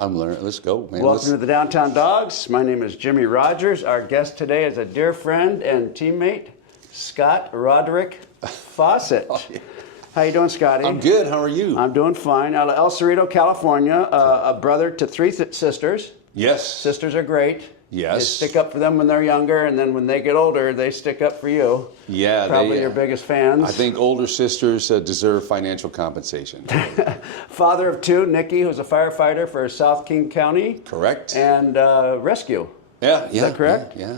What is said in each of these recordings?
I'm learning. Let's go, man. Welcome to the Downtown Dogs. My name is Jimmy Rogers. Our guest today is a dear friend and teammate, Scott Roderick Fausset. Oh, yeah. How you doing, Scotty? I'm good. How are you? I'm doing fine. Out of El Cerrito, California, a brother to three sisters. Yes. Sisters are great. Yes. You stick up for them when they're younger, and then when they get older, they stick up for you. Yeah. Probably your biggest fans. I think older sisters deserve financial compensation. Father of two, Nikki, who's a firefighter for South King County. Correct. And rescue. Yeah. Is that correct? Yeah.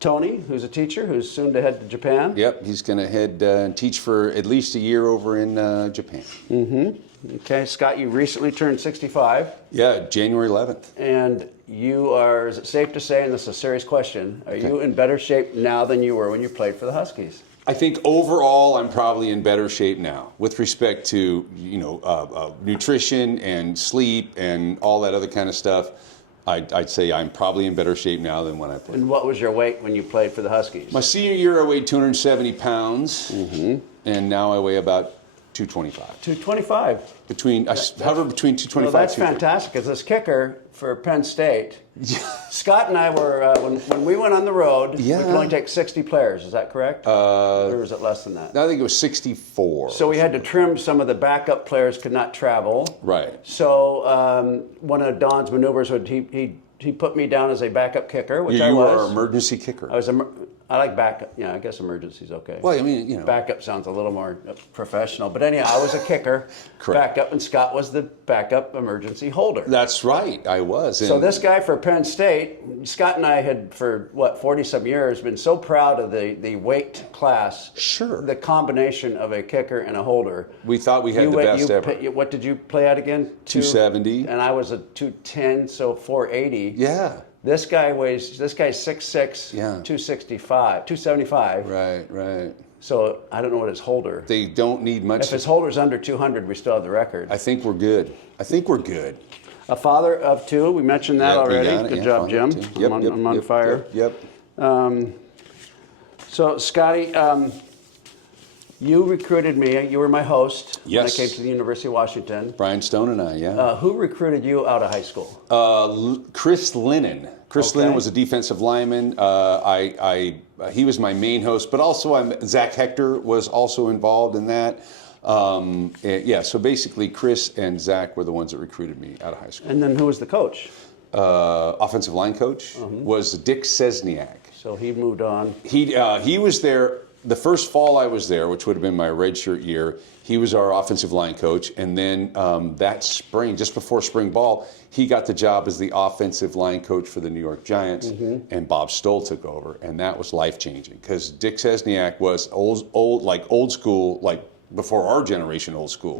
Tony, who's a teacher, who's soon to head to Japan. Yep. He's going to head and teach for at least a year over in Japan. Mm-hmm. Okay, Scott, you recently turned 65. Yeah, January 11th. And you are, is it safe to say, and this is a serious question, are you in better shape now than you were when you played for the Huskies? I think overall I'm probably in better shape now with respect to, nutrition and sleep and all that other kind of stuff. I'd say I'm probably in better shape now than when I played. And what was your weight when you played for the Huskies? My senior year I weighed 270 pounds, and now I weigh about 225. 225. I hover between 225 Well, that's and 230. fantastic, because this kicker for Penn State, Scott and I were, when we went on the road, we could only take 60 players, is that correct? Or was it less than that? I think it was 64. So we had to trim some of the backup players could not travel. Right. So one of Don's maneuvers would, he put me down as a backup kicker, which I was. You were an emergency kicker. I like backup. Yeah, I guess emergency's okay. Well, I mean, Backup sounds a little more professional. But anyhow, I was a kicker. Correct. Backup, and Scott was the backup emergency holder. That's right, I was. So this guy for Penn State, Scott and I had for 40-some years been so proud of the weight class. Sure. The combination of a kicker and a holder. We thought we had the best ever. What did you play at again? 270. And I was a 210, so 480. Yeah. This guy's 6'6", 275. Right. So I don't know what his holder. They don't need much. If his holder's under 200, we still have the record. I think we're good. A father of two, we mentioned that already. Good job, Jim. Yep, I'm on fire. Yep. So, Scotty, you recruited me. You were my host when I Yes. came to the University of Washington. Brian Stone and I, yeah. Who recruited you out of high school? Chris Lennon. Lennon was a defensive lineman. He was my main host, but also Zach Hector was also involved in that. So basically Chris and Zach were the ones that recruited me out of high school. And then who was the coach? Offensive line coach was Dick Szczesniak. So he moved on. He was there the first fall I was there, which would have been my redshirt year. He was our offensive line coach, and then that spring, just before spring ball, he got the job as the offensive line coach for the New York Giants, and Bob Stoll took over, and that was life-changing because Dick Szczesniak was old school, like before our generation, old school,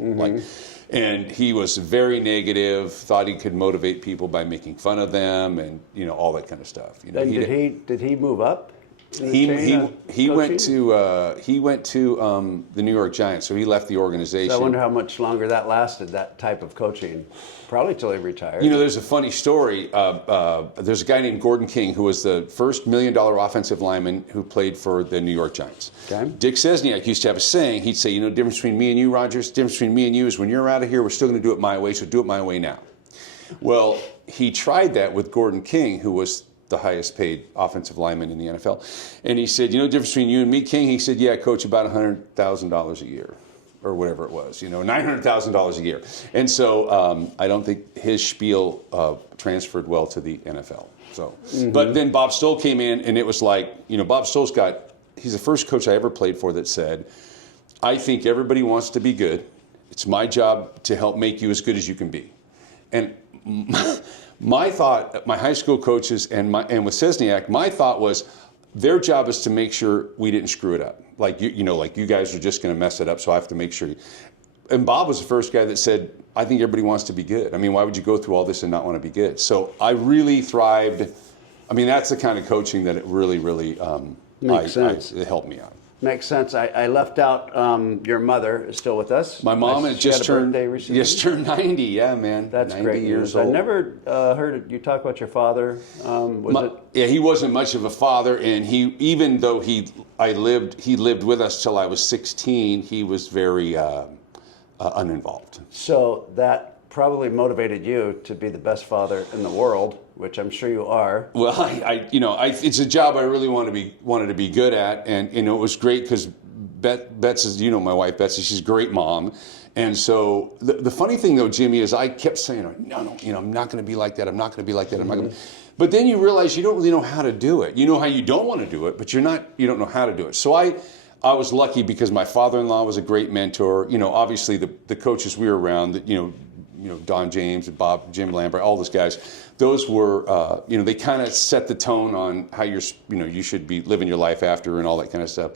and he was very negative. Thought he could motivate people by making fun of them, and all that kind of stuff. Did he move up? He went to the New York Giants, so he left the organization. So I wonder how much longer that lasted, that type of coaching. Probably till he retired. There's a funny story. There's a guy named Gordon King who was the first $1 million offensive lineman who played for the New York Giants. Okay. Dick Szczesniak used to have a saying. He'd say, the difference between me and you, Rogers, the difference between me and you is when you're out of here, we're still going to do it my way, so do it my way now. Well, he tried that with Gordon King, who was the highest paid offensive lineman in the NFL. And he said, the difference between you and me, King? He said, yeah, coach, about $100,000 a year or whatever it was, $900,000 a year. And so I don't think his spiel transferred well to the NFL. So, But then Bob Stoll came in, and it was like, Bob Stoll's he's the first coach I ever played for that said, I think everybody wants to be good. It's my job to help make you as good as you can be. And my thought, my high school coaches and with Szczesniak, my thought was their job is to make sure we didn't screw it up. Like you guys are just going to mess it up, so I have to make sure. And Bob was the first guy that said, I think everybody wants to be good. I mean, why would you go through all this and not want to be good? So I really thrived. I mean, that's the kind of coaching that it really, really Makes sense. It helped me out. Makes sense. I left out your mother is still with us. My mom had just turned 90. Yeah, man. That's 90 great years news. I old. never heard you talk about your father. Yeah, he wasn't much of a father, and even though he lived with us till I was 16. He was very uninvolved. So that probably motivated you to be the best father in the world, which I'm sure you are. Well, it's a job I really wanted to be good at, and it was great because Betsy is, my wife Betsy, she's a great mom. And so the funny thing though, Jimmy, is I kept saying, no, I'm not going to be like that. I'm not going to be like that. I'm not going to. But then you realize you don't really know how to do it. You know how you don't want to do it, but you don't know how to do it. So I was lucky because my father-in-law was a great mentor. Obviously the coaches we were around, Don James and Jim Lambert, all those guys, those were, they kind of set the tone on how you should be living your life after and all that kind of stuff.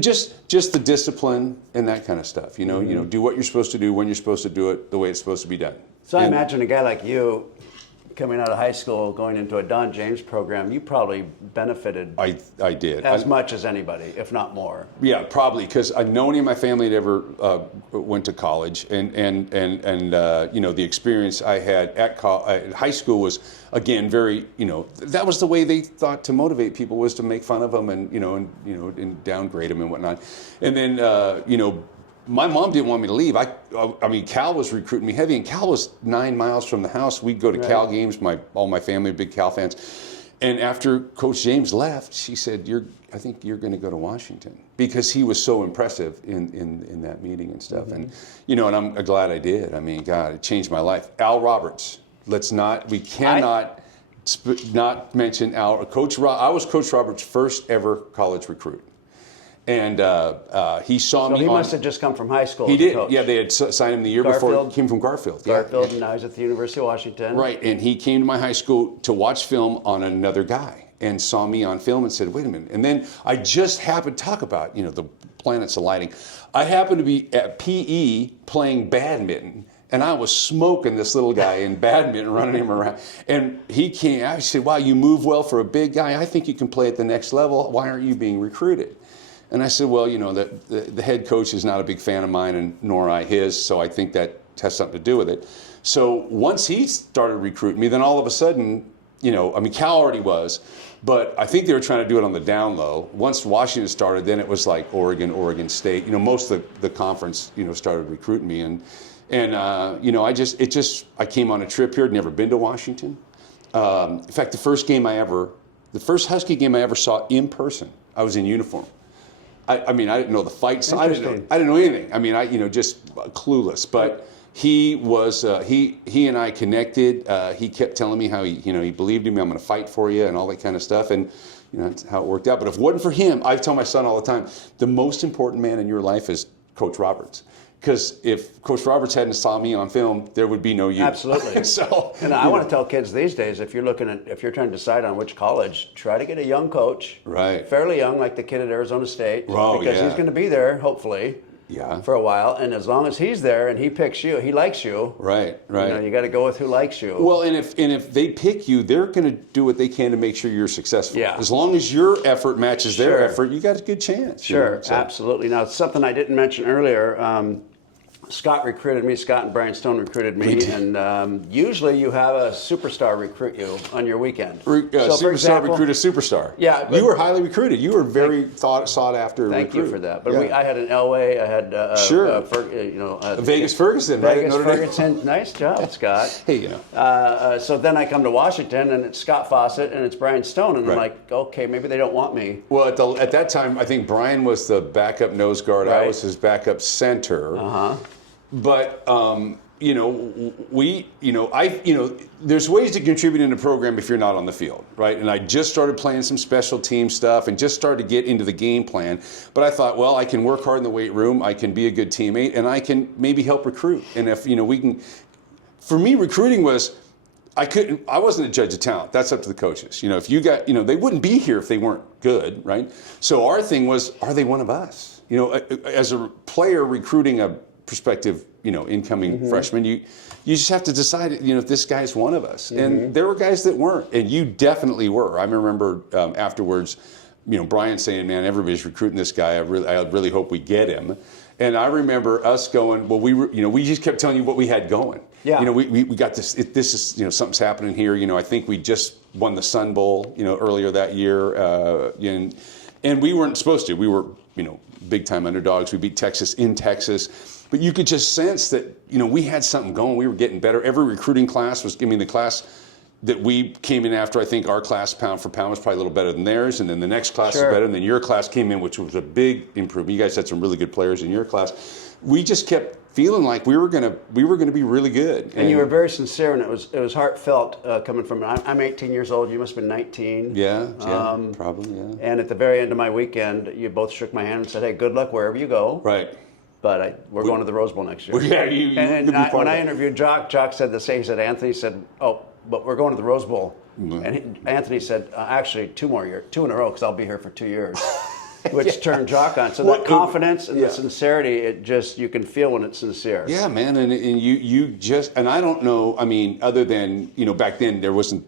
Just the discipline and that kind of stuff. Do what you're supposed to do when you're supposed to do it, the way it's supposed to be done. So I imagine a guy like you coming out of high school, going into a Don James program, you probably benefited. I did as much as anybody, if not more. Yeah, probably because no one in my family had ever went to college, and the experience I had at high school was again very that was the way they thought to motivate people, was to make fun of them and downgrade them and whatnot, and then my mom didn't want me to leave. I mean, Cal was recruiting me heavy, and Cal was 9 miles from the house. We'd go to Cal games. All my family, big Cal fans. And after Coach James left, she said, I think you're going to go to Washington, because he was so impressive in that meeting and stuff. And and I'm glad I did. I mean, God, it changed my life. Al Roberts. We cannot not mention Al. I was Coach Roberts' first ever college recruit. And he saw me. So he must have just come from high school. He did. Coach. Yeah, they had signed him the year before. He came from Garfield. Garfield, and now he's at the University of Washington. Right, and he came to my high school to watch film on another guy, and saw me on film and said, "Wait a minute." And then I just happened to talk about the planets aligning. I happened to be at PE playing badminton. And I was smoking this little guy in badminton, running him around. And he came. I said, "Wow, you move well for a big guy. I think you can play at the next level. Why aren't you being recruited?" And I said, "Well, the head coach is not a big fan of mine, and nor I his, so I think that has something to do with it." So once he started recruiting me, then all of a sudden, Cal already was, but I think they were trying to do it on the down low. Once Washington started, then it was like Oregon State. Most of the conference, started recruiting me, and I came on a trip here. I'd never been to Washington. In fact, the first Husky game I ever saw in person, I was in uniform. I didn't know the fights. I didn't know anything. Just clueless. But he was. He and I connected. He kept telling me how he believed in me. I'm going to fight for you and all that kind of stuff. And that's how it worked out. But if it wasn't for him, I tell my son all the time, the most important man in your life is Coach Roberts. Because if Coach Roberts hadn't saw me on film, there would be no you. Absolutely. And I want to tell kids these days, if you're trying to decide on which college, try to get a young coach. Right. Fairly young, like the kid at Arizona State. Oh, because he's going to be there, hopefully. Yeah. For a while, and as long as he's there and he picks you, he likes you. Right. You got to go with who likes you. Well, and if they pick you, they're going to do what they can to make sure you're successful. Yeah. As long as your effort matches their effort, you got a good chance. Sure, absolutely. Now, something I didn't mention earlier. Scott and Brian Stone recruited me, and usually you have a superstar recruit you on your weekend. Superstar recruit a superstar. Yeah, you were highly recruited. You were very sought after. Thank you for that. But I had an Elway. I had Vegas Ferguson. Vegas Ferguson. Nice job, Scott. Hey, So then I come to Washington, and it's Scott Fausset and it's Brian Stone, and I'm like, okay, maybe they don't want me. Well, at that time, I think Brian was the backup nose guard. Right. I was his backup center. But there's ways to contribute in a program if you're not on the field, right? And I just started playing some special team stuff and just started to get into the game plan. But I thought, well, I can work hard in the weight room, I can be a good teammate, and I can maybe help recruit. And if we can, for me, recruiting was. I wasn't a judge of talent. That's up to the coaches. If you got, they wouldn't be here if they weren't good, right? So our thing was, are they one of us? As a player recruiting a prospective, incoming freshman, you just have to decide, if this guy's one of us. And there were guys that weren't, and you definitely were. I remember afterwards, Brian saying, "Man, everybody's recruiting this guy. I really hope we get him." And I remember us going, well, we just kept telling you what we had going. Yeah. We got this. This is something's happening here. I think we just won the Sun Bowl, earlier that year, and we weren't supposed to. We were, big time underdogs. We beat Texas in Texas. But you could just sense that, we had something going. We were getting better. Every recruiting class was, the class that we came in after, I think our class pound for pound was probably a little better than theirs, and then the next class was better, and then your class came in, which was a big improvement. You guys had some really good players in your class. We just kept feeling like we were gonna be really good. And you were very sincere, and it was heartfelt coming from. I'm 18 years old. You must have been 19. Yeah, probably. Yeah. And at the very end of my weekend, you both shook my hand and said, "Hey, good luck wherever you go." Right. But we're going to the Rose Bowl next year. Well, yeah, when I interviewed Jock said the same. He said, Anthony said, "Oh, but we're going to the Rose Bowl." Mm-hmm. And Anthony said, actually, 2 more years, 2 in a row, because I'll be here for 2 years. Which turned Jock on. So that confidence and the sincerity, you can feel when it's sincere. Yeah, man, and you just, and I don't know, other than, back then there wasn't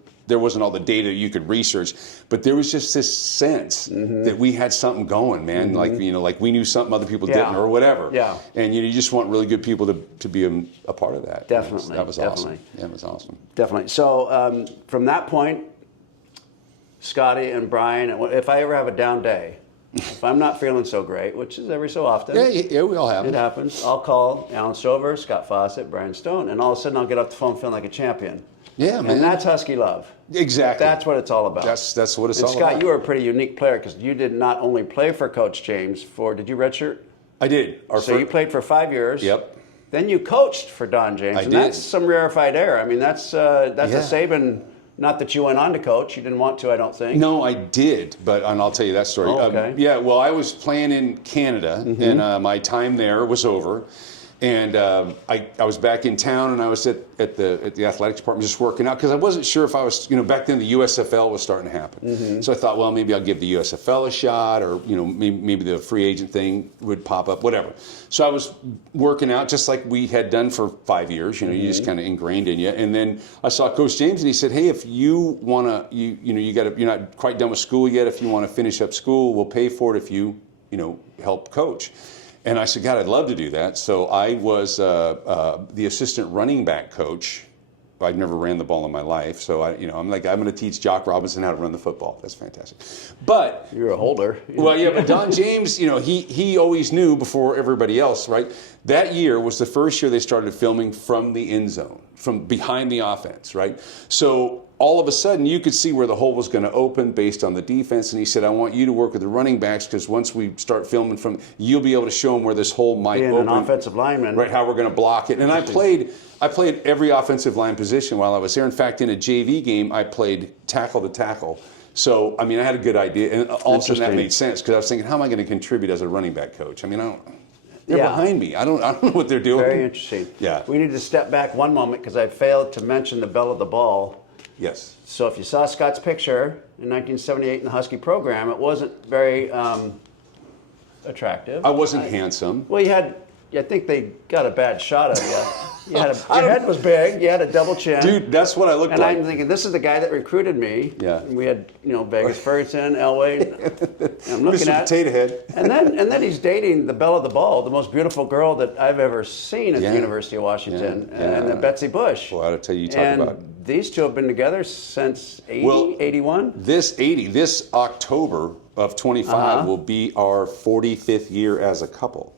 all the data you could research, but there was just this sense that we had something going, man. Like we knew something other people didn't, or whatever. Yeah. And you just want really good people to be a part of that. Definitely. That was awesome. Yeah, it was awesome. Definitely. So from that point, Scotty and Brian, if I ever have a down day, if I'm not feeling so great, which is every so often. Yeah, we all have it. It happens. I'll call Alan Stover, Scott Fausset, Brian Stone, and all of a sudden I'll get off the phone feeling like a champion. Yeah, man. And that's Husky love. Exactly. That's what it's all about. That's what it's all Scott, about. Scott, you were a pretty unique player because you did not only play for Coach James did you redshirt? I did. You played for 5 years. Yep. Then you coached for Don James. I and did. That's some rarefied air. That's a Saban. Not that you went on to coach. You didn't want to, I don't think. No, I did, and I'll tell you that story. Oh, okay. I was playing in Canada, and my time there was over. And I was back in town, and I was at the athletics department just working out, because I wasn't sure if I was, back then the USFL was starting to happen. So I thought, well, maybe I'll give the USFL a shot, or, maybe the free agent thing would pop up, whatever. So I was working out just like we had done for 5 years, you just kind of ingrained in you. And then I saw Coach James, and he said, hey, if you want to, you're not quite done with school yet. If you want to finish up school, we'll pay for it if you help coach. And I said, God, I'd love to do that. So I was the assistant running back coach. I'd never ran the ball in my life. So I'm going to teach Jock Robinson how to run the football. That's fantastic. But you're a holder. Well, yeah, but Don James, he always knew before everybody else, right? That year was the first year they started filming from the end zone, from behind the offense, right? So all of a sudden, you could see where the hole was going to open based on the defense. And he said, I want you to work with the running backs, because once we start filming you'll be able to show them where this hole might open. Being an offensive lineman. Right, how we're going to block it. And I played every offensive line position while I was there. In fact, in a JV game, I played tackle to tackle. So, I had a good idea. And also that made sense, because I was thinking, how am I going to contribute as a running back coach? They're behind me. I don't know what they're doing. Very interesting. Yeah. We need to step back one moment, because I failed to mention the bell of the ball. Yes. So if you saw Scott's picture in 1978 in the Husky program, it wasn't very attractive. I wasn't handsome. Well, I think they got a bad shot of you. Your head was big. You had a double chin. Dude, that's what I looked like. And I'm thinking, this is the guy that recruited me. Yeah. And we had, Vegas Ferguson, Elway. I'm looking Mr. at Potato Head. And then he's dating the belle of the ball, the most beautiful girl that I've ever seen at the University of Washington, and then Betsy Bush. Well, I'll tell you, about. These two have been together since 81? This October of 25 will be our 45th year as a couple.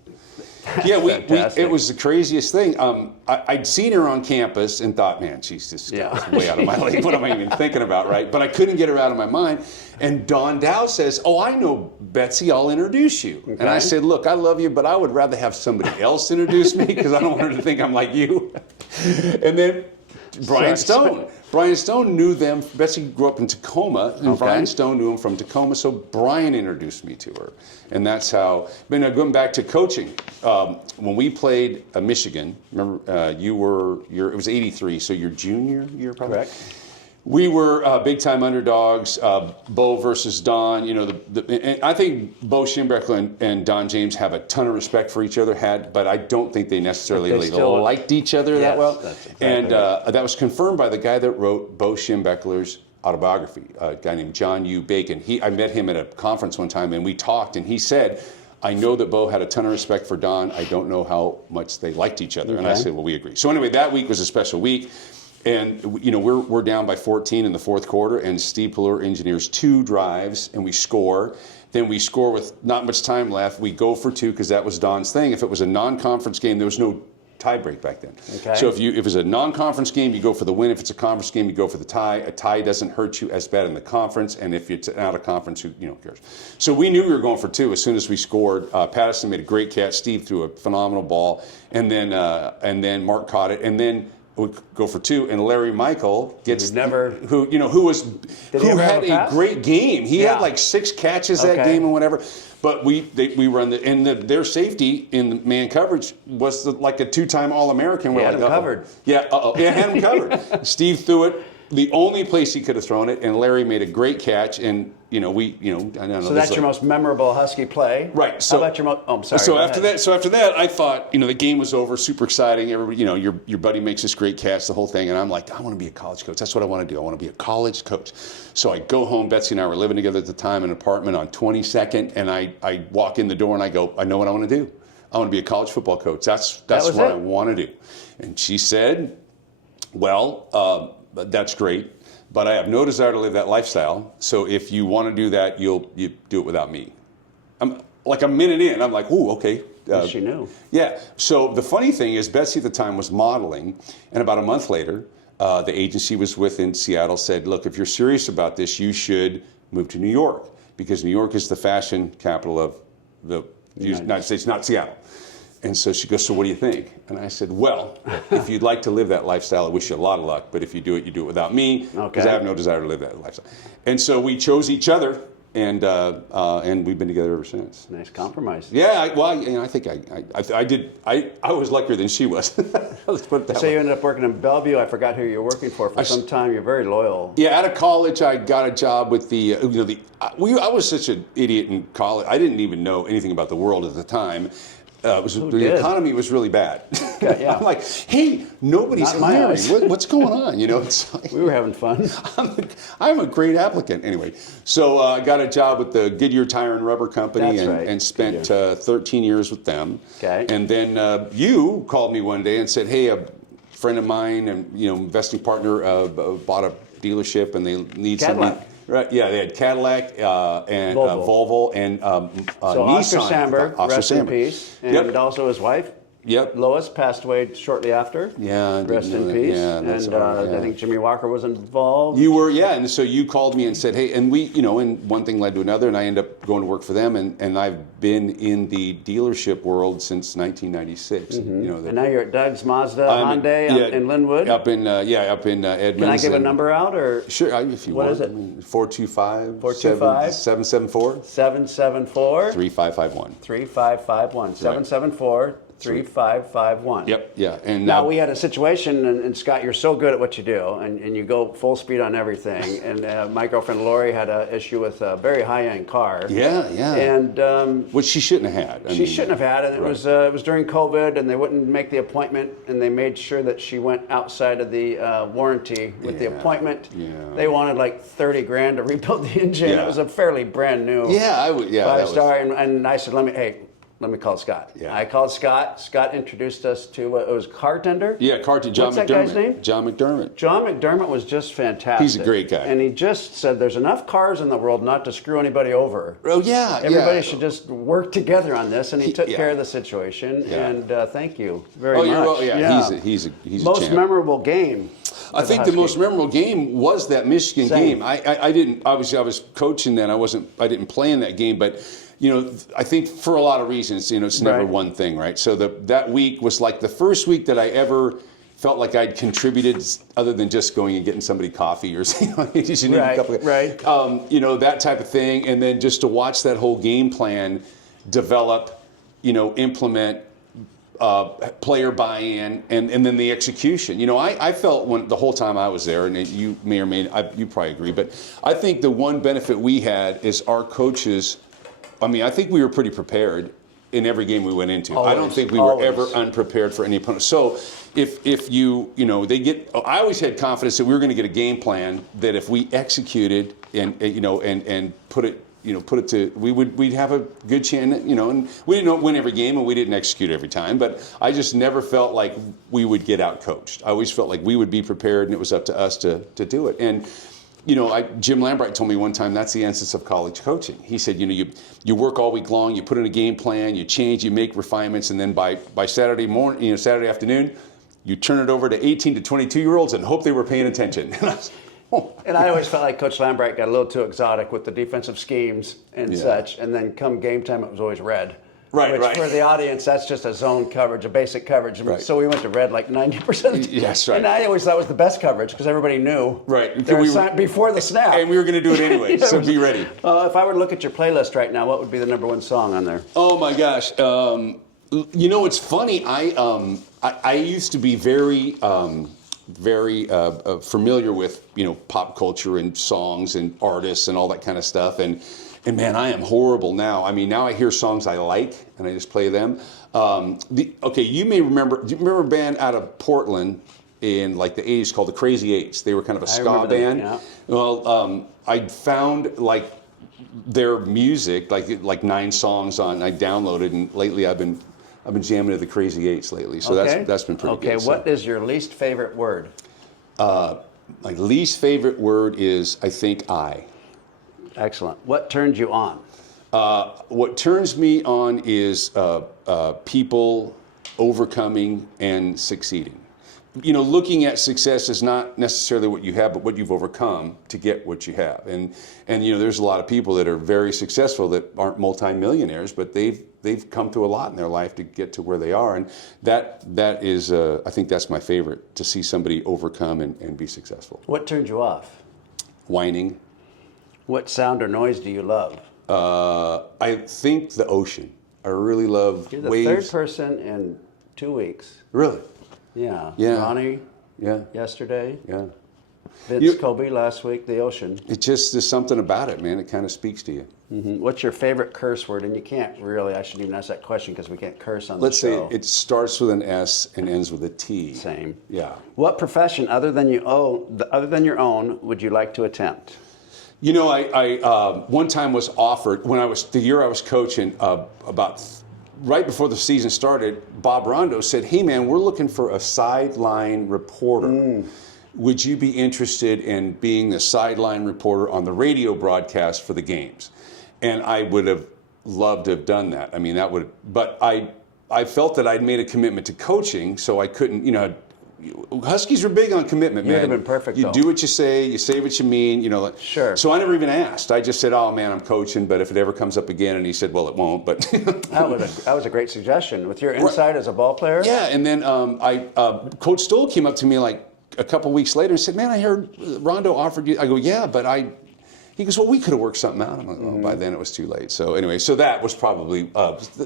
It was the craziest thing. I'd seen her on campus and thought, man, she's just way out of my league. What am I even thinking about, right? But I couldn't get her out of my mind. And Don Dow says, oh, I know Betsy, I'll introduce you. Okay. And I said, look, I love you, but I would rather have somebody else introduce me, because I don't want her to think I'm like you. And then Brian Stone. Brian Stone knew them. Betsy grew up in Tacoma, and Brian Stone knew him from Tacoma, so Brian introduced me to her. And that's how, going back to coaching, when we played Michigan, remember, it was 83, so your junior year probably? Correct. We were big-time underdogs, Bo versus Don. And I think Bo Schembechler and Don James have a ton of respect for each other, but I don't think they necessarily liked each other that well. Exactly that was confirmed by the guy that wrote Bo Schembechler's autobiography, a guy named John U. Bacon. I met him at a conference one time, and we talked, and he said, I know that Bo had a ton of respect for Don. I don't know how much they liked each other. Okay. And I said, well, we agree. So anyway, that week was a special week. And you know, we're down by 14 in the fourth quarter, and Steve Pallur engineers 2 drives, and we score. Then we score with not much time left. We go for 2 because that was Don's thing. If it was a non-conference game, there was no tie break back then. Okay. So if it's a non-conference game, you go for the win. If it's a conference game, you go for the tie. A tie doesn't hurt you as bad in the conference, and if it's out of conference, who cares? So we knew we were going for 2 as soon as we scored. Patterson made a great catch. Steve threw a phenomenal ball, and then Mark caught it, and then we go for 2, and Larry Michael gets who had a great game. He had like 6 catches that game and whatever. But we run their safety in the man coverage was like a 2-time All-American. We had him covered. Yeah, had him covered. Steve threw it the only place he could have thrown it, and Larry made a great catch. And I don't know. So that's your most memorable Husky play, right? So how about your I'm sorry. So after that, I thought the game was over, super exciting. Everybody, your buddy makes this great catch, the whole thing, and I'm like, I want to be a college coach. That's what I want to do. I want to be a college coach. So I go home. Betsy and I were living together at the time in an apartment on 22nd, and I walk in the door and I go, I know what I want to do. I want to be a college football coach. That's what I want to do. And she said, well, that's great, but I have no desire to live that lifestyle. So if you want to do that, you do it without me. I'm like a minute in. I'm like, ooh, okay. She knew. Yeah. So the funny thing is, Betsy at the time was modeling, and about a month later, the agency was with in Seattle said, look, if you're serious about this, you should move to New York, because New York is the fashion capital of the United States, not Seattle. And so she goes, so what do you think? And I said, well, if you'd like to live that lifestyle, I wish you a lot of luck. But if you do it without me, because I have no desire to live that lifestyle. And so we chose each other, and we've been together ever since. Nice compromise. Yeah, I think I did. I was luckier than she was. Let's put it that way. So you ended up working in Bellevue. I forgot who you were working for some time. You're very loyal. Yeah, out of college, I got a job with I was such an idiot in college. I didn't even know anything about the world at the time. The economy was really bad. Yeah. I'm like, hey, nobody's hiring. What's going on? It's like, we were having fun. I'm a great applicant. Anyway, so I got a job with the Goodyear Tire and Rubber Company and spent 13 years with them. Okay. And then you called me one day and said, hey, a friend of mine and investing partner bought a dealership and they need somebody. Right, yeah, they had Cadillac and Volvo and Nissan. So Oscar Sandberg, rest in peace, and also his wife. Yep. Lois passed away shortly after. Yeah. Rest in peace. Yeah, and I think Jimmy Walker was involved. You were, yeah. And so you called me and said, hey, and we, and one thing led to another, and I ended up going to work for them, and I've been in the dealership world since 1996. And now you're at Doug's Mazda Hyundai in Linwood. Up in Edmonds. Can I give a number out or? Sure, if you want. What is it? 425 774 3551. 3551. 774 3551. Yep, yeah. And now we had a situation, and Scott, you're so good at what you do, and you go full speed on everything. And my girlfriend Lori had an issue with a very high-end car. Yeah. And which she shouldn't have had. She shouldn't have had it. It was during COVID, and they wouldn't make the appointment, and they made sure that she went outside of the warranty with the appointment. Yeah. They wanted like $30,000 to rebuild the engine. Yeah. It was a fairly brand new. And I said, let me call Scott. Yeah. I called Scott. Scott introduced us to, it was Cartender? Yeah, John What's McDermott. That guy's name? John McDermott. John McDermott was just fantastic. He's a great guy. And he just said there's enough cars in the world not to screw anybody over. Oh, yeah. Everybody should just work together on this. And he took care of the situation. Yeah. And thank you very much. You're welcome. Yeah. He's a most champ. Memorable game. I think the most memorable game was that Michigan game. I didn't, obviously I was coaching then. I didn't play in that game, but I think for a lot of reasons, it's never one thing, right? So that week was like the first week that I ever felt like I'd contributed, other than just going and getting somebody coffee or that type of thing, and then just to watch that whole game plan develop, implement. Player buy-in and then the execution. I felt the whole time I was there, and you may or may not, you probably agree, but I think the one benefit we had is our coaches. I think we were pretty prepared in every game we went into. I don't think we were ever unprepared for any opponent. So if I always had confidence that we were going to get a game plan that if we executed and put it put it to, we'd have a good chance, and we didn't win every game and we didn't execute every time, but I just never felt like we would get out coached. I always felt like we would be prepared and it was up to us to do it. And Jim Lambright told me one time that's the essence of college coaching. He said, you work all week long, you put in a game plan, you change, you make refinements, and then by Saturday morning, Saturday afternoon, you turn it over to 18 to 22-year-olds and hope they were paying attention. And I always felt like Coach Lambright got a little too exotic with the defensive schemes and such, and then come game time, it was always red. Right. For the audience, that's just a zone coverage, a basic coverage. Right. So we went to red like 90%. Yes, right. And I always thought it was the best coverage because everybody knew. Right. Before the snap. And we were going to do it anyway, so be ready. If I were to look at your playlist right now, what would be the number one song on there? Oh my gosh. It's funny. I used to be very familiar with pop culture and songs and artists and all that kind of stuff, and man, I am horrible now. I mean, now I hear songs I like and I just play them. You may remember. Do you remember a band out of Portland in like the '80s called the Crazy Eights? They were kind of a ska band. Yeah. Well, I found like their music, like 9 songs on. I downloaded, and lately I've been jamming to the Crazy Eights lately. So that's been pretty good. Okay, what is your least favorite word? My least favorite word is, I think, I. Excellent. What turns you on? What turns me on is people overcoming and succeeding. Looking at success is not necessarily what you have, but what you've overcome to get what you have. And there's a lot of people that are very successful that aren't multimillionaires, but they've come through a lot in their life to get to where they are. And that is, I think that's my favorite, to see somebody overcome and be successful. What turns you off? Whining. What sound or noise do you love? I think the ocean. I really love You're the waves. third person in 2 weeks. Really? Yeah. Yeah. Ronnie Yeah. yesterday. Yeah. Vince Kobe last week, the ocean. It just, there's something about it, man. It kind of speaks to you. Mm-hmm. What's your favorite curse word? And you can't really, I shouldn't even ask that question because we can't curse on Let's the show. say it starts with an S and ends with a T. Same. Yeah. What profession other than your own would you like to attempt? I one time was offered, the year I was coaching, about right before the season started, Bob Rondo said, "Hey man, we're looking for a sideline reporter. Would you be interested in being the sideline reporter on the radio broadcast for the games?" And I would have loved to have done that. I mean, but I felt that I'd made a commitment to coaching, so I couldn't, Huskies are big on commitment, man. You'd have been perfect, You though. do what you say what you mean, Sure. So I never even asked. I just said, "Oh man, I'm coaching, but if it ever comes up again," and he said, "Well, it won't," but. That was a great suggestion. With your insight as a ball player? Yeah, and then Coach Stoll came up to me like a couple weeks later and said, "Man, I heard Rondo offered you." I go, "Yeah, but he goes, "Well, we could have worked something out." I'm like, "Oh, by then it was too late." So anyway, so that was probably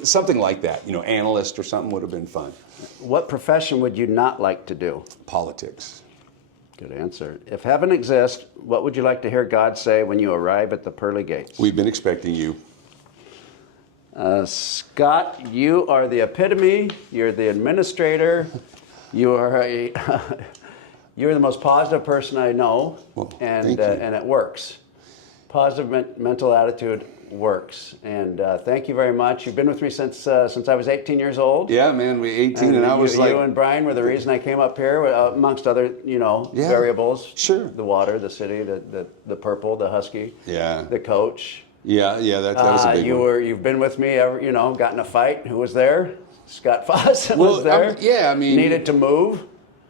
something like that. Analyst or something would have been fun. What profession would you not like to do? Politics. Good answer. If heaven exists, what would you like to hear God say when you arrive at the pearly gates? We've been expecting you. Scott, you are the epitome. You're the administrator. You are you're the most positive person I know, Well, and thank you. And it works. Positive mental attitude works, and thank you very much. You've been with me since I was 18 years old. Yeah, man, we 18, and I was you, like, you and Brian were the reason I came up here, amongst other Yeah, variables. sure. The water, the city, the purple, the Husky. Yeah. The coach. yeah, that was a big one. You've been with me, got in a fight. Who was there? Scott Fausset was there. Yeah, I mean, Needed to move.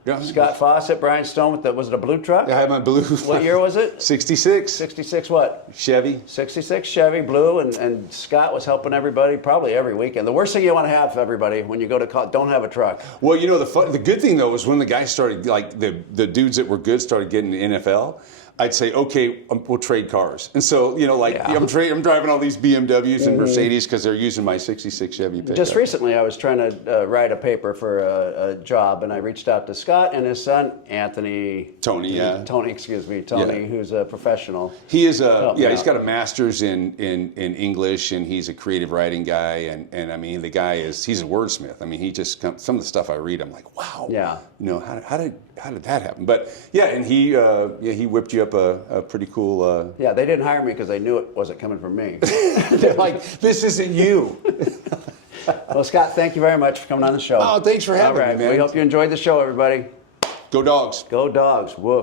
Yeah. Scott Fausset, Brian Stone was it a blue truck? I had my blue. What year was it? 66. 66 what? Chevy. 66 Chevy blue, and Scott was helping everybody probably every weekend. The worst thing you want to have, everybody, when you go to college, don't have a truck. Well, the good thing though was when the guys started, like the dudes that were good started getting to NFL, I'd say, "Okay, we'll trade cars." And so, I'm driving all these BMWs and Mercedes because they're using my 66 Chevy pickup. Just recently, I was trying to write a paper for a job, and I reached out to Scott and his son, Anthony. Tony, yeah. Tony, who's a professional. He is he's me got a master's in English, and he's a creative writing guy, and I mean, the guy he's a wordsmith. I mean, he just some of the stuff I read, I'm like, wow. Yeah. How how did that happen? But yeah, and he whipped you up a pretty cool. Yeah, they didn't hire me because they knew it wasn't coming from me. They're like, this isn't you. Well, Scott, thank you very much for coming on the show. Oh, thanks for having me, man. We hope you enjoyed the show, everybody. Go Dogs. Go Dogs. Woof.